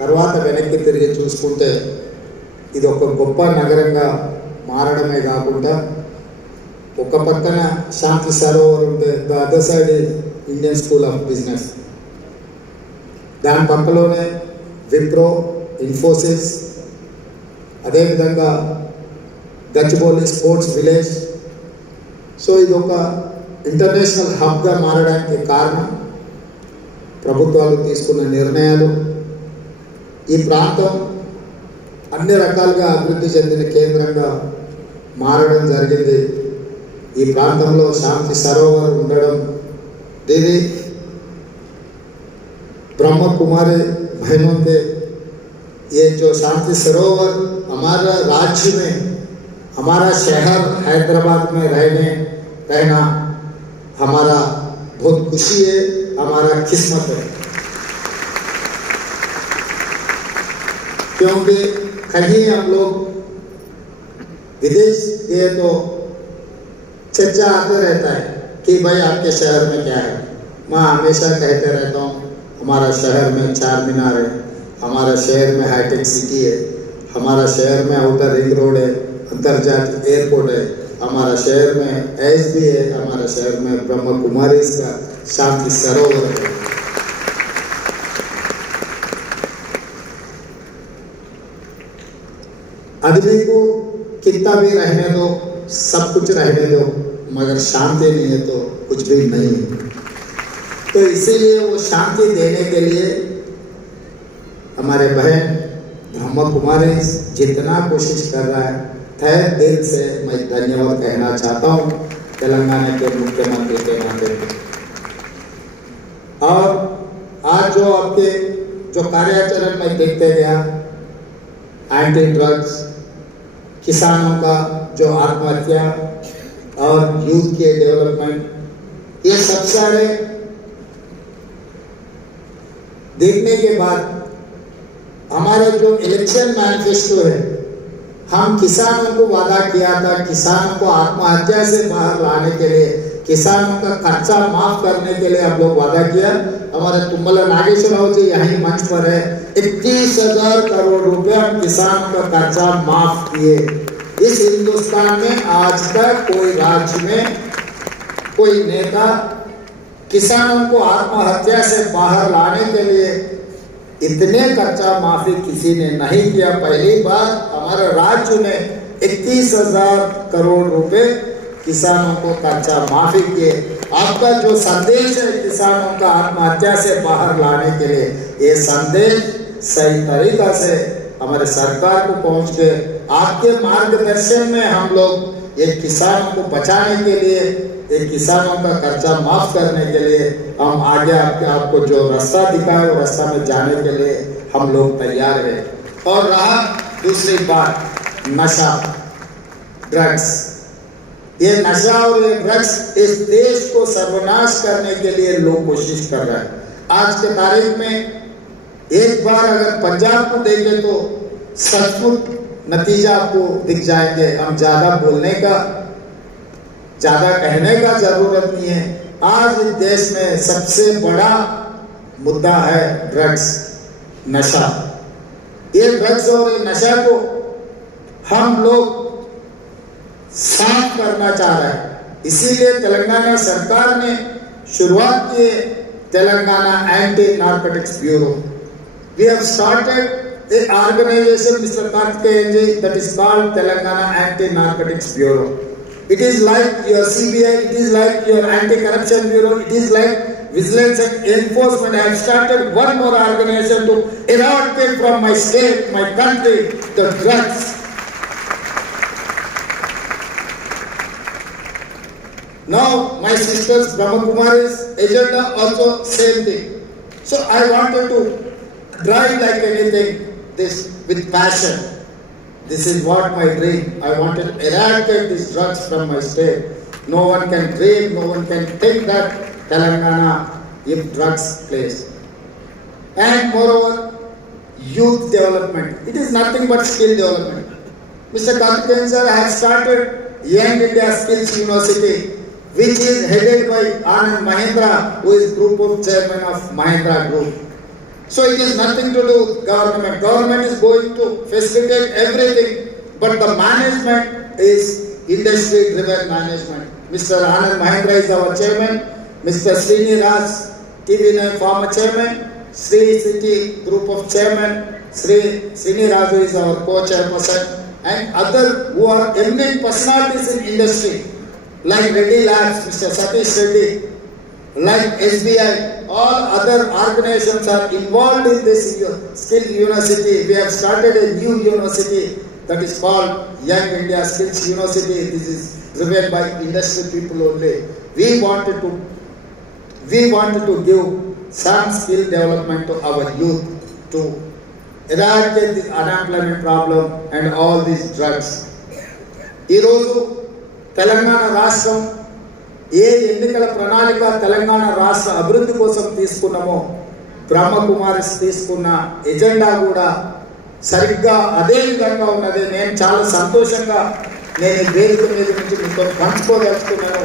తర్వాత వెనక్కి తిరిగి చూసుకుంటే ఇది ఒక గొప్ప నగరంగా మారడమే కాకుండా ఒక పక్కన శాంతి సరోవర్ ఉంటే the other side Indian school of business, దాని పక్కలోనే విప్రో, ఇన్ఫోసిస్, అదేవిధంగా గచ్చిబౌలి స్పోర్ట్స్ విలేజ్. సో ఇది ఒక ఇంటర్నేషనల్ హబ్గా మారడానికి కారణం ప్రభుత్వాలు తీసుకున్న నిర్ణయాలు. ఈ ప్రాంతం అన్ని రకాలుగా అభివృద్ధి చెందిన కేంద్రంగా మారడం జరిగింది. ఈ ప్రాంతంలో శాంతి సరోవర్ ఉండడం, దీని ब्रह्म कुमारी बहनों के ये जो शांति सरोवर हमारा राज्य में, हमारा शहर हैदराबाद में रहना हमारा बहुत खुशी है, हमारा किस्मत है। क्योंकि कहीं हम लोग विदेश गए तो चर्चा आते रहता है कि भाई आपके शहर में क्या है। मैं हमेशा कहते रहता हूँ हमारा शहर में चार मीनार है, हमारा शहर में हाईटेक सिटी है, हमारा शहर में आउटर रिंग रोड है, अंतर्जातीय एयरपोर्ट है, हमारा शहर में एसबी है, हमारा शहर में ब्रह्म कुमारी का शांति सरोवर है। आदमी को कितना भी रहने दो, सब कुछ रहने दो, मगर शांति नहीं है तो कुछ भी नहीं है। तो इसीलिए वो शांति देने के लिए हमारे बहन ब्रह्म कुमारी जितना कोशिश कर रहा है, तहे दिल से मैं धन्यवाद कहना चाहता हूँ तेलंगाना के मुख्यमंत्री के नाते। और आज जो आपके जो कार्याचरण में देखते गया, एंटी ड्रग्स, किसानों का जो आत्महत्या और यूथ के डेवलपमेंट, ये सब सारे देखने के बाद हमारे जो इलेक्शन मैनिफेस्टो है, हम किसानों को वादा किया था, किसानों को आत्महत्या से बाहर लाने के लिए, किसानों का खर्चा माफ करने के लिए हम लोग वादा किया। हमारे तुम्बल नागेश्वर राव जी यही मंच पर है, 21,000 करोड़ रुपए हम किसानों का खर्चा माफ किए। इस हिंदुस्तान में आज तक कोई राज्य में कोई नेता किसानों को आत्महत्या से बाहर लाने के लिए इतने खर्चा माफी किसी ने नहीं किया। पहली बार हमारे राज्य में 21,000 करोड़ रुपए किसानों को खर्चा माफी किए। आपका जो संदेश है किसानों का आत्महत्या से बाहर लाने के लिए, ये संदेश सही तरीका से हमारे सरकार को पहुंच के आपके मार्गदर्शन में हम लोग ये किसानों को बचाने के लिए, एक किसानों का खर्चा माफ करने के लिए हम आगे आपको जो रास्ता दिखाए वो रास्ता में जाने के लिए हम लोग तैयार हैं। और रहा दूसरी बात, नशा, ड्रग्स, ये नशा और ये ड्रग्स इस देश को सर्वनाश करने के लिए लोग कोशिश कर रहे हैं। आज के तारीख में एक बार अगर पंजाब को देखें तो सचमुच नतीजा आपको दिख जाएंगे। हम ज्यादा बोलने का, ज्यादा कहने का जरूरत नहीं है। आज इस देश में सबसे बड़ा मुद्दा है ड्रग्स, नशा। ये ड्रग्स और ये नशा को हम लोग साफ करना चाह रहे हैं। इसीलिए तेलंगाना सरकार ने शुरुआत की Telangana anti narcotics bureau. We have started a organization, Mr. Karthikeyan ji, that is called Telangana Anti-Narcotics Bureau. It is like your CBI, it is like your Anti-Corruption Bureau, it is like Vigilance and Enforcement. I have started one more organization to eradicate from my state, my country, the drugs. Now, my sisters, Brahma Kumari's agenda also same thing. So I wanted to drive like anything, this with passion. This is what my dream. I wanted to eradicate these drugs from my state. No one can dream, no one can think that Telangana if drugs plays. And moreover, youth development. It is nothing but skill development. Mr. Karthikeyan sir, I have started Young India Skills University, which is headed by Anand Mahindra, who is group of chairman of Mahindra Group. So it is nothing to do with government. Government is going to facilitate everything, but the management is industry-driven management. Mr. Anand Mahendra is our chairman. Mr. Sriniraj TV9 former chairman. Sri City group of chairman. Sriniraj is our co-chairperson, and other who are eminent personalities in industry, like Reddy Labs, Mr. Satish Reddy, like SBI, all other organizations are involved in this skill university. We have started a new university that is called Young India Skills University. This is driven by industry people only. We wanted to give some skill development to our youth to eradicate this unemployment problem and all these drugs. ఈ రోజు తెలంగాణ రాష్ట్రం ఏ ఎన్నికల ప్రణాళిక తెలంగాణ రాష్ట్ర అభివృద్ధి కోసం తీసుకున్నామో బ్రహ్మకుమారిస్ తీసుకున్న ఎజెండా కూడా సరిగ్గా అదే విధంగా ఉన్నది. నేను చాలా సంతోషంగా నేను వేదిక మీద నుంచి మీతో పంచుకోదలుచుకున్నాను.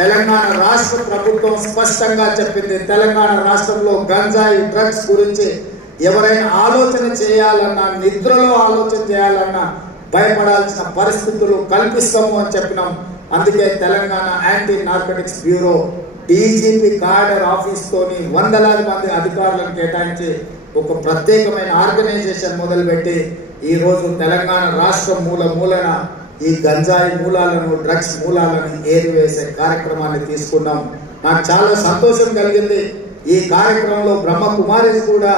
తెలంగాణ రాష్ట్ర ప్రభుత్వం స్పష్టంగా చెప్పింది, తెలంగాణ రాష్ట్రంలో గంజాయి డ్రగ్స్ గురించి ఎవరైనా ఆలోచన చేయాలన్నా, నిద్రలో ఆలోచన చేయాలన్నా భయపడాల్సిన పరిస్థితులు కల్పిస్తాము అని చెప్పినాం. అందుకే Telangana anti narcotics bureau DGP కార్డర్ ఆఫీస్తోని వందలాది మంది అధికారులను కేటాయించి ఒక ప్రత్యేకమైన ఆర్గనైజేషన్ మొదలుపెట్టి ఈరోజు తెలంగాణ రాష్ట్రం మూలన ఈ గంజాయి మూలాలను, డ్రగ్స్ మూలాలను ఏరివేసే కార్యక్రమాన్ని తీసుకున్నాం. నాకు చాలా సంతోషం కలిగింది. ఈ కార్యక్రమంలో బ్రహ్మకుమారిస్ కూడా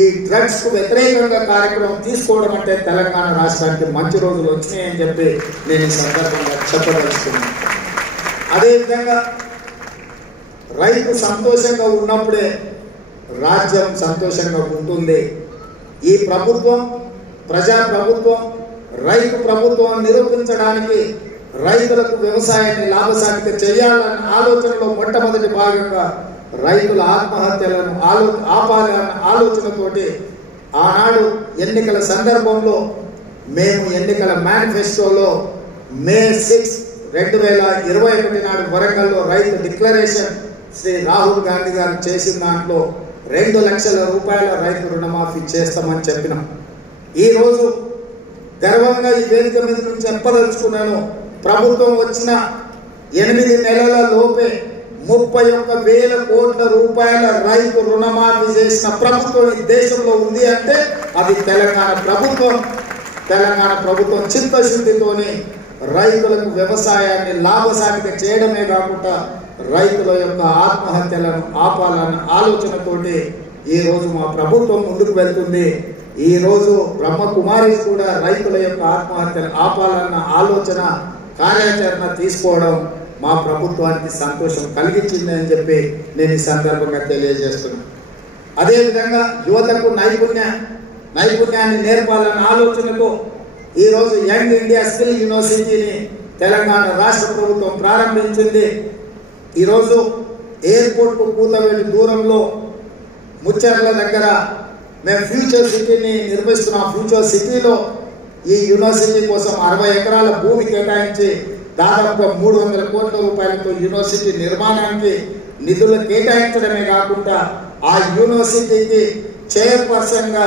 ఈ డ్రగ్స్ కు వ్యతిరేకంగా కార్యక్రమం తీసుకోవడం అంటే తెలంగాణ రాష్ట్రానికి మంచి రోజులు వచ్చినాయని చెప్పి నేను ఈ సందర్భంగా చెప్పదలుచుకున్నాను. అదేవిధంగా రైతు సంతోషంగా ఉన్నప్పుడే రాజ్యం సంతోషంగా ఉంటుంది. ఈ ప్రభుత్వం ప్రజా ప్రభుత్వం, రైతు ప్రభుత్వం నిరూపించడానికి రైతులకు వ్యవసాయాన్ని లాభసాటిక చేయాలన్న ఆలోచనలో మొట్టమొదటి భాగంగా రైతుల ఆత్మహత్యలను ఆపాలన్న ఆలోచనతోటి ఆనాడు ఎన్నికల సందర్భంలో మేము ఎన్నికల మేనిఫెస్టోలో మే 6, 2021 నాడు వరంగల్లో రైతు డిక్లరేషన్ శ్రీ రాహుల్ గాంధీ గారు చేసిన దాంట్లో 2 లక్షల రూపాయల రైతు రుణమాఫీ చేస్తామని చెప్పినాం. ఈరోజు గర్వంగా ఈ వేదిక మీద నుంచి చెప్పదలుచుకున్నాను, ప్రభుత్వం వచ్చిన 8 నెలల లోపే 31,000 కోట్ల రూపాయల రైతు రుణమాఫీ చేసిన ప్రభుత్వం ఈ దేశంలో ఉంది అంటే అది తెలంగాణ ప్రభుత్వం. తెలంగాణ ప్రభుత్వం చిత్తశుద్ధితోని రైతులకు వ్యవసాయాన్ని లాభసాటిక చేయడమే కాకుండా రైతుల యొక్క ఆత్మహత్యలను ఆపాలన్న ఆలోచనతోటి ఈరోజు మా ప్రభుత్వం ముందుకు వెళ్తుంది. ఈరోజు బ్రహ్మకుమారిస్ కూడా రైతుల యొక్క ఆత్మహత్యలు ఆపాలన్న ఆలోచన కార్యాచరణ తీసుకోవడం మా ప్రభుత్వానికి సంతోషం కలిగించింది అని చెప్పి నేను ఈ సందర్భంగా తెలియజేస్తున్నాను. అదేవిధంగా యువతకు నైపుణ్యాన్ని నేర్పాలన్న ఆలోచనతో ఈరోజు యంగ్ ఇండియా స్కిల్ యూనివర్సిటీని తెలంగాణ రాష్ట్ర ప్రభుత్వం ప్రారంభించింది. ఈరోజు ఎయిర్పోర్ట్కు కూతవేటి దూరంలో ముచ్చర్ల దగ్గర మేము ఫ్యూచర్ సిటీని నిర్మిస్తున్నాం. ఫ్యూచర్ సిటీలో ఈ యూనివర్సిటీ కోసం 60 ఎకరాల భూమి కేటాయించి దాదాపుగా 300 కోట్ల రూపాయలతో యూనివర్సిటీ నిర్మాణానికి నిధులు కేటాయించడమే కాకుండా ఆ యూనివర్సిటీకి చైర్పర్సన్గా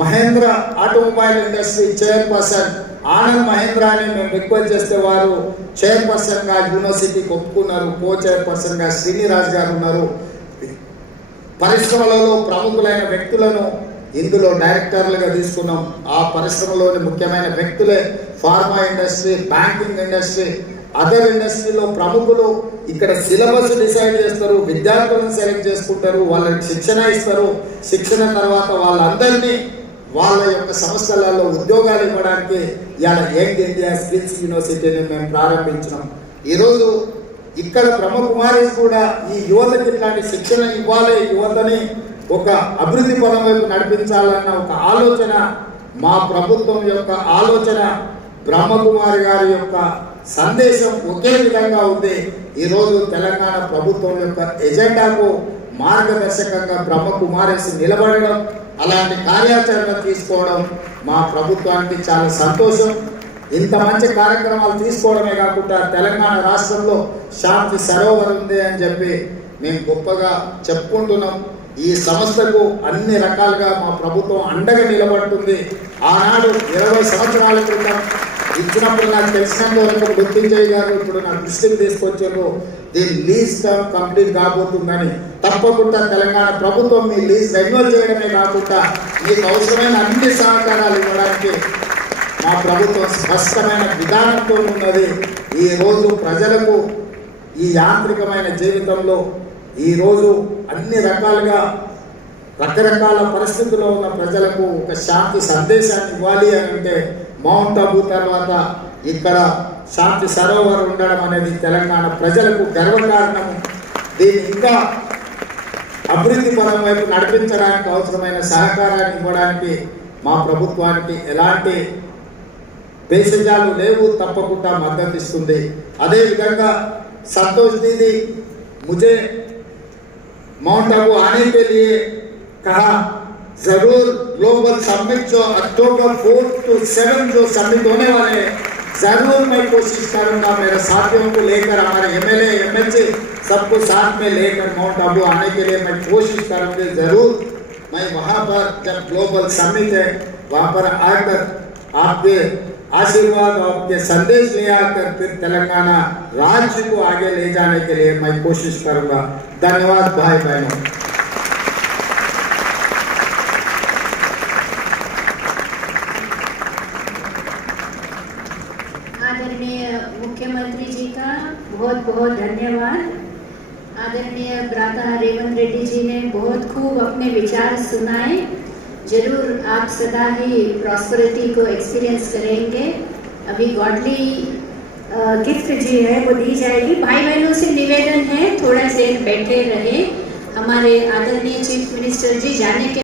Mahindra automobile industry chairperson Anand మహేంద్రాని మేము రిక్వెస్ట్ చేస్తే వారు చైర్పర్సన్గా యూనివర్సిటీకి ఒప్పుకున్నారు. కో చైర్పర్సన్గా శ్రీనిరాజ్ గారు ఉన్నారు. పరిశ్రమలలో ప్రముఖులైన వ్యక్తులను ఇందులో డైరెక్టర్లుగా తీసుకున్నాం. ఆ పరిశ్రమలోని ముఖ్యమైన వ్యక్తులే pharma industry, banking industry, other ఇండస్ట్రీలో ప్రముఖులు ఇక్కడ సిలబస్ డిసైడ్ చేస్తారు, విద్యార్థులను సెలెక్ట్ చేసుకుంటారు, వాళ్ళకి శిక్షణ ఇస్తారు. శిక్షణ తర్వాత వాళ్ళందరినీ వాళ్ళ యొక్క సంస్థలలో ఉద్యోగాలు ఇవ్వడానికి ఇలా యంగ్ ఇండియా స్కిల్స్ యూనివర్సిటీని మేము ప్రారంభించినాం. ఈరోజు ఇక్కడ బ్రహ్మకుమారిస్ కూడా ఈ యువతకి ఇట్లాంటి శిక్షణ ఇవ్వాలి, యువతని ఒక అభివృద్ధి పదం వైపు నడిపించాలన్న ఒక ఆలోచన మా ప్రభుత్వం యొక్క ఆలోచన, బ్రహ్మకుమారి గారి యొక్క సందేశం ఒకే విధంగా ఉంది. ఈరోజు తెలంగాణ ప్రభుత్వం యొక్క ఎజెండాకు మార్గదర్శకంగా బ్రహ్మకుమారిస్ నిలబడడం, అలాంటి కార్యాచరణ తీసుకోవడం మా ప్రభుత్వానికి చాలా సంతోషం. ఇంత మంచి కార్యక్రమాలు తీసుకోవడమే కాకుండా తెలంగాణ రాష్ట్రంలో శాంతి సరోవర్ ఉంది అని చెప్పి మేము గొప్పగా చెప్పుకుంటున్నాం. ఈ సంస్థకు అన్ని రకాలుగా మా ప్రభుత్వం అండగా నిలబడుతుంది. ఆనాడు 20 సంవత్సరాల క్రితం ఇచ్చినప్పుడు నాకు తెలిసినంత వరకు గుర్తించయ్య గారు ఇప్పుడు నా దృష్టికి తీసుకొచ్చారు, దీని లీజ్ టర్మ్ కంప్లీట్ కాబోతుందని. తప్పకుండా తెలంగాణ ప్రభుత్వం మీ లీజ్ రెన్యువల్ చేయడమే కాకుండా మీకు అవసరమైన అన్ని సహకారాలు ఇవ్వడానికి మా ప్రభుత్వం స్పష్టమైన విధానంతో ఉన్నది. ఈరోజు ప్రజలకు ఈ యాంత్రికమైన జీవితంలో ఈరోజు అన్ని రకాలుగా రకరకాల పరిస్థితుల్లో ఉన్న ప్రజలకు ఒక శాంతి సందేశాన్ని ఇవ్వాలి అని అంటే మౌంట్ అబూ తర్వాత ఇక్కడ శాంతి సరోవర్ ఉండడం అనేది తెలంగాణ ప్రజలకు గర్వకారణము. దీన్ని ఇంకా అభివృద్ధి పరం వైపు నడిపించడానికి అవసరమైన సహకారాన్ని ఇవ్వడానికి మా ప్రభుత్వానికి ఎలాంటి భేషజాలు లేవు, తప్పకుండా మద్దతు ఇస్తుంది. అదేవిధంగా संतोष दीदी मुझे माउंट आबू आने के लिए कहा, जरूर ग्लोबल समिट जो अक्टूबर 4 to 7 जो समिट होने वाले हैं, जरूर मैं कोशिश करूंगा मेरे साथियों को लेकर, हमारे एमएलए एमएलसी सबको साथ में लेकर माउंट आबू आने के लिए मैं कोशिश करूंगी जरूर। मैं वहां पर जब ग्लोबल समिट है वहां पर आकर आपके आशीर्वाद और आपके संदेश ले आकर फिर तेलंगाना राज्य को आगे ले जाने के लिए मैं कोशिश करूंगा। धन्यवाद भाई बहनों। आदरणीय मुख्यमंत्री जी का बहुत बहुत धन्यवाद। आदरणीय भ्राता रेवंत रेड्डी जी ने बहुत खूब अपने विचार सुनाए। जरूर आप सदा ही प्रॉस्पेरिटी को एक्सपीरियंस करेंगे। अभी गॉडली गिफ्ट जी है वो दी जाएगी। भाई बहनों से निवेदन है थोड़ा देर बैठे रहे। हमारे आदरणीय चीफ मिनिस्टर जी जाने के